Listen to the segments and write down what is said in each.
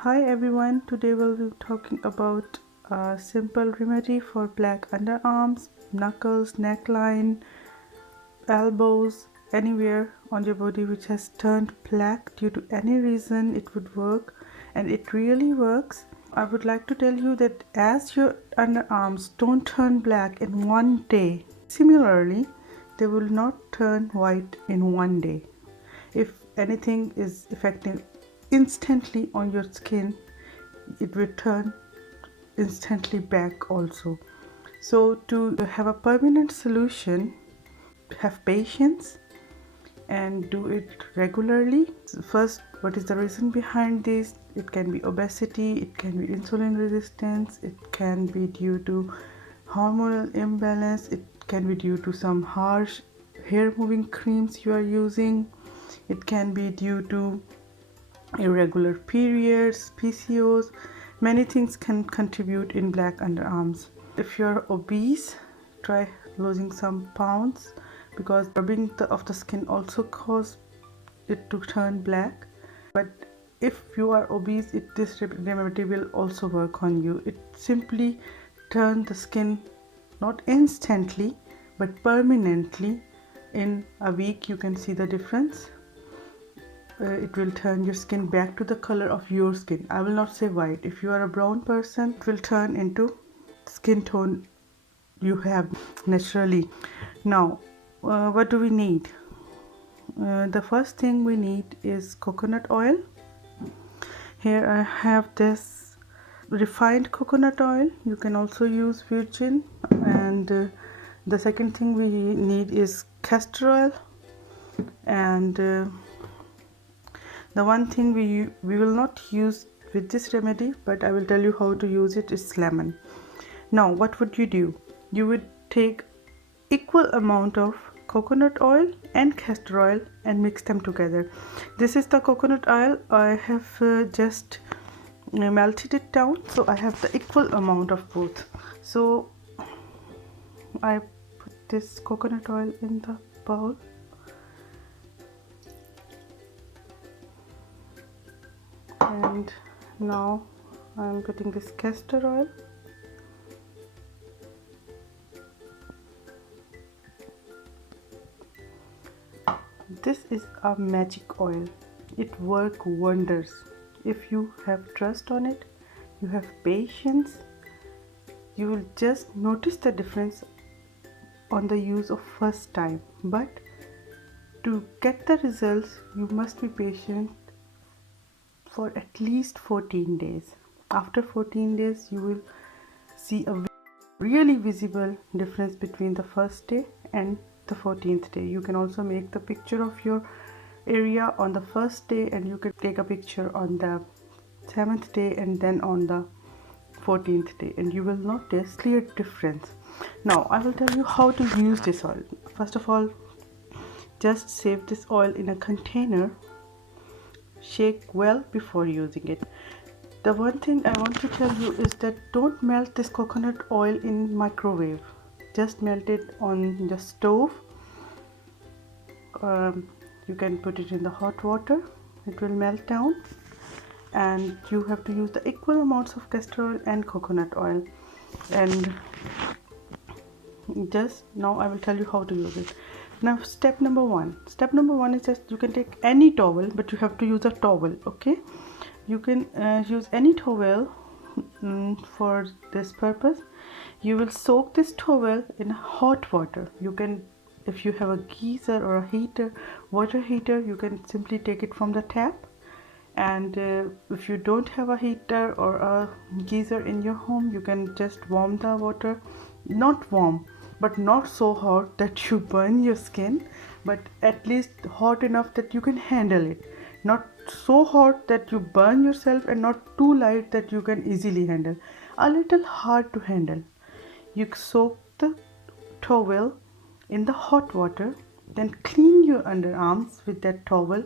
Hi everyone, today we'll be talking about a simple remedy for black underarms, knuckles, neckline, elbows, anywhere on your body which has turned black due to any reason. It would work, and it really works. I would like to tell you that as your underarms don't turn black in one day, similarly they will not turn white in one day. If anything is affecting instantly on your skin, it will turn instantly back also. So to have a permanent solution, have patience and do it regularly. First, what is the reason behind this? It can be obesity, it can be insulin resistance, it can be due to hormonal imbalance, it can be due to some harsh hair moving creams you are using, it can be due to irregular periods, PCOS. Many things can contribute in black underarms. If you're obese, try losing some pounds, because rubbing of the skin also cause it to turn black. But if you are obese, this remedy will also work on you. It simply turns the skin not instantly but permanently. In a week you can see the difference. It will turn your skin back to the color of your skin. I will not say white. If you are a brown person, it will turn into skin tone you have naturally. Now, what do we need? The first thing we need is coconut oil. Here I have this refined coconut oil. You can also use virgin. And the second thing we need is castor oil. And the one thing we will not use with this remedy, but I will tell you how to use it, is lemon. Now what would you do? You would take equal amount of coconut oil and castor oil and mix them together. This is the coconut oil. I have just melted it down, so I have the equal amount of both. So I put this coconut oil in the bowl. And now I'm putting this castor oil. This is a magic oil. It works wonders. If you have trust on it, you have patience, you will just notice the difference on the use of first time. But to get the results, you must be patient for at least 14 days. After 14 days, you will see a really visible difference between the first day and the 14th day. You can also make the picture of your area on the first day, and you can take a picture on the 7th day and then on the 14th day, and you will notice clear difference. Now I will tell you how to use this oil. First of all, just save this oil in a container. Shake well before using it. The one thing I want to tell you is that don't melt this coconut oil in microwave. Just melt it on the stove. You can put it in the hot water. It will melt down, and you have to use the equal amounts of castor oil and coconut oil. And just now I will tell you how to use it. Now step number one is just, you can take any towel, but you have to use a towel. Okay, you can use any towel for this purpose. You will soak this towel in hot water. You can, if you have a geyser or a heater, water heater, you can simply take it from the tap. And if you don't have a heater or a geyser in your home, you can just warm the water. Not warm, but not so hot that you burn your skin, but at least hot enough that you can handle it. Not so hot that you burn yourself, and not too light that you can easily handle. A little hard to handle. You soak the towel in the hot water, then clean your underarms with that towel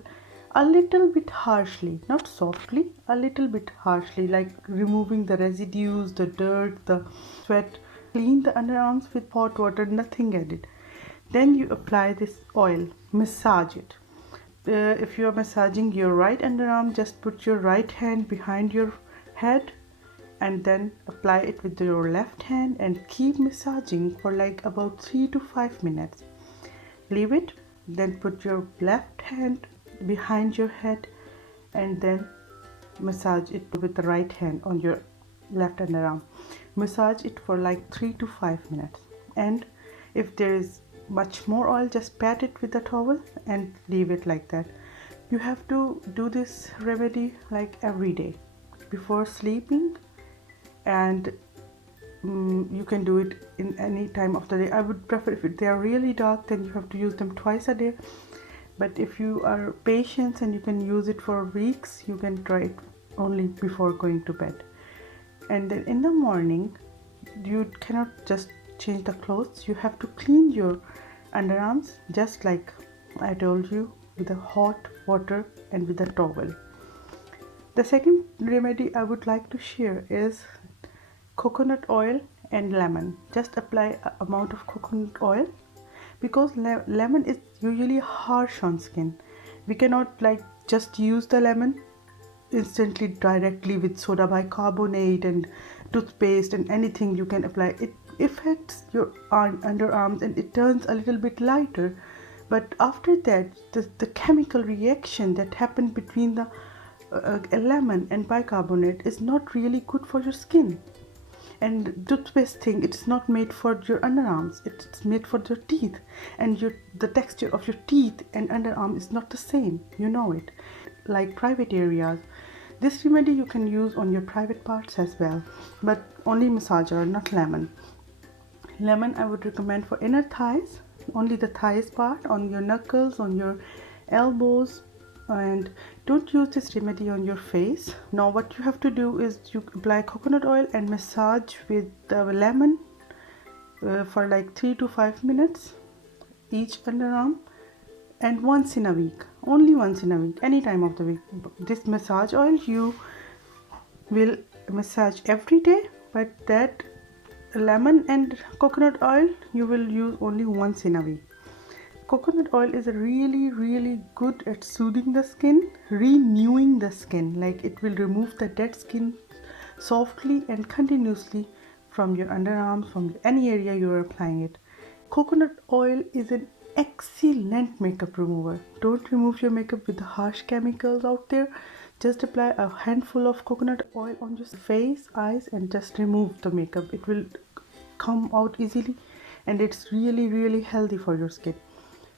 a little bit harshly, not softly, a little bit harshly, like removing the residues, the dirt, the sweat. Clean the underarms with hot water, nothing added. Then you apply this oil, massage it. if you are massaging your right underarm, just put your right hand behind your head and then apply it with your left hand and keep massaging for like about 3 to 5 minutes. Leave it, then put your left hand behind your head and then massage it with the right hand on your left underarm. Massage it for like 3 to 5 minutes, and if there is much more oil, just pat it with a towel and leave it like that. You have to do this remedy like every day before sleeping, and you can do it in any time of the day. I would prefer, if they are really dark, then you have to use them twice a day, but if you are patient and you can use it for weeks, you can try it only before going to bed. And then in the morning, you cannot just change the clothes, you have to clean your underarms just like I told you, with the hot water and with a towel. The second remedy I would like to share is coconut oil and lemon. Just apply an amount of coconut oil, because lemon is usually harsh on skin. We cannot like just use the lemon instantly directly with soda bicarbonate and toothpaste and anything you can apply. It affects your underarms and it turns a little bit lighter, but after that the chemical reaction that happened between the lemon and bicarbonate is not really good for your skin. And toothpaste thing, it's not made for your underarms, it's made for your teeth, and the texture of your teeth and underarm is not the same, you know it. Like private areas, this remedy you can use on your private parts as well, but only massager, not lemon. Lemon I would recommend for inner thighs, only the thighs part, on your knuckles, on your elbows, and don't use this remedy on your face. Now what you have to do is you apply coconut oil and massage with the lemon for like 3 to 5 minutes each underarm, and once in a week, only once in a week, any time of the week. This massage oil you will massage every day, but that lemon and coconut oil you will use only once in a week. Coconut oil is really good at soothing the skin, renewing the skin, like it will remove the dead skin softly and continuously from your underarms, from any area you are applying it. Coconut oil is an excellent makeup remover. Don't remove your makeup with the harsh chemicals out there. Just apply a handful of coconut oil on your face, eyes, and just remove the makeup. It will come out easily, and it's really healthy for your skin.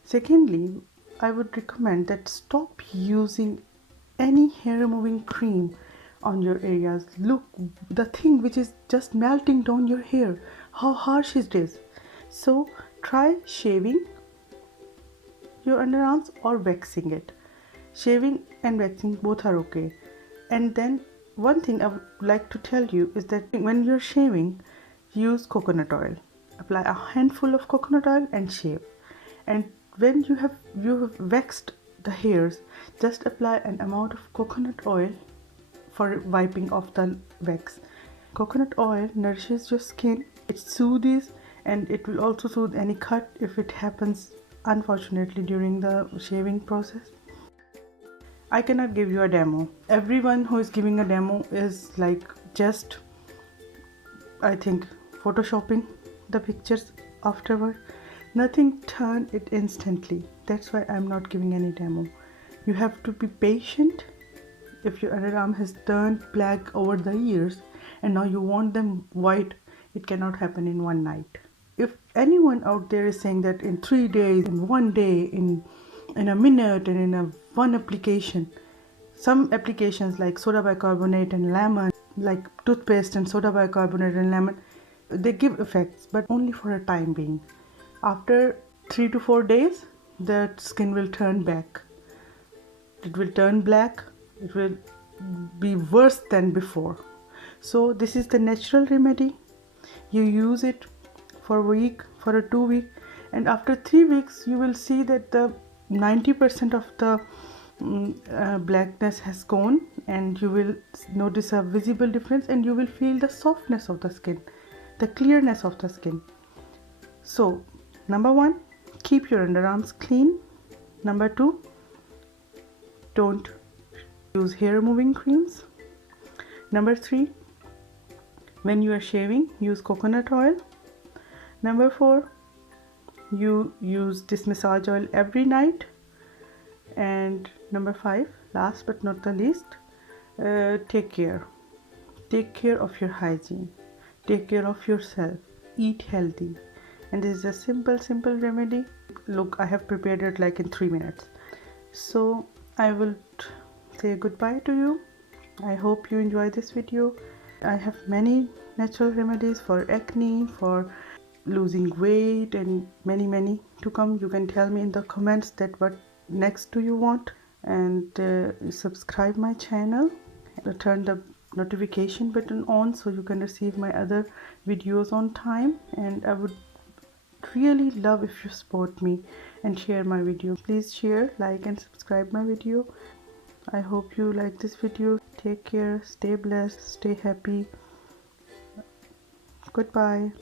Secondly, I would recommend that stop using any hair removing cream on your areas. Look, the thing which is just melting down your hair, how harsh it is. So try shaving your underarms or waxing it. Shaving and waxing both are okay. And then one thing I would like to tell you is that when you're shaving, use coconut oil. Apply a handful of coconut oil and shave. And when you have waxed the hairs, just apply an amount of coconut oil for wiping off the wax. Coconut oil nourishes your skin, it soothes, and it will also soothe any cut if it happens unfortunately during the shaving process. I cannot give you a demo. Everyone who is giving a demo is like just, I think, photoshopping the pictures afterward. Nothing turn it instantly. That's why I'm not giving any demo. You have to be patient. If your underarm has turned black over the years and now you want them white, it cannot happen in one night. If anyone out there is saying that in 3 days, in 1 day, in a minute, and in one application, some applications like soda bicarbonate and lemon, like toothpaste and soda bicarbonate and lemon, they give effects, but only for a time being. After 3 to 4 days, the skin will turn back. It will turn black. It will be worse than before. So this is the natural remedy. You use it for a week, for a 2 week, and after 3 weeks you will see that the 90% of the blackness has gone, and you will notice a visible difference, and you will feel the softness of the skin, the clearness of the skin. So number 1, keep your underarms clean. Number 2, don't use hair removing creams. Number 3, when you are shaving, use coconut oil. Number 4, you use this massage oil every night. And number 5, last but not the least, take care of your hygiene, take care of yourself, eat healthy. And this is a simple remedy. Look, I have prepared it like in 3 minutes. So I will say goodbye to you. I hope you enjoy this video. I have many natural remedies for acne, for losing weight, and many to come. You can tell me in the comments that what next do you want. And subscribe my channel, turn the notification button on so you can receive my other videos on time. And I would really love if you support me and share my video. Please share, like and subscribe my video. I hope you like this video. Take care, stay blessed, stay happy. Goodbye.